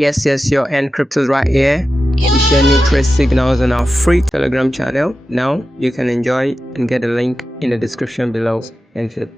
Yes, your Encrypt is right here. We share new trade signals on our free Telegram channel. Now you can enjoy and get a link in the description below. Thank you.